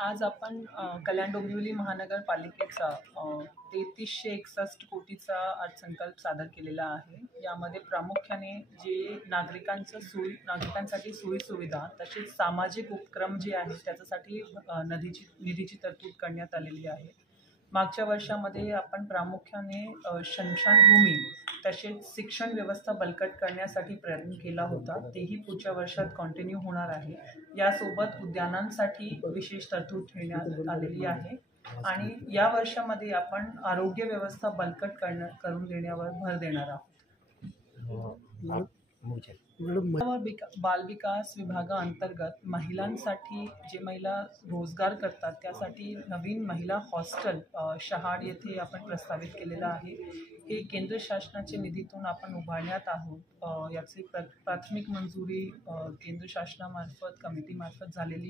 आज आपण कल्याण डोंबिवली महानगरपालिकेचा 3361 कोटीचा अर्थसंकल्प सादर केलेला आहे। यामध्ये प्रामुख्याने जे नागरिकांसाठी सोयीसुविधा तसेच सामाजिक उपक्रम जे आहेत त्याच्यासाठी निधीची तरतूद करण्यात आलेली आहे। मागच्या वर्षामध्ये आपण प्रामुख्याने स्मशानभूमी तसेच शिक्षण व्यवस्था बळकट करण्यासाठी प्रयत्न केला होता, तेही पुढच्या वर्षात कंटिन्यू होणार आहे। यासोबत उद्यानांसाठी विशेष तरतूद ठेवण्यात आलेली आहे आणि या वर्षामध्ये आपण आरोग्य व्यवस्था बळकट करून देण्यावर भर देणार आहोत। बाल विकास विभागाअंतर्गत महिलांसाठी जे महिला रोजगार करतात त्यासाठी नवीन महिला हॉस्टेल शहाड येथे आपण प्रस्तावित केलेलं आहे। हे केंद्र शासनाच्या निधीतून आपण उभारण्यात आहोत। याची प्राथमिक मंजुरी केंद्र शासनामार्फत कमिटीमार्फत झालेली आहे।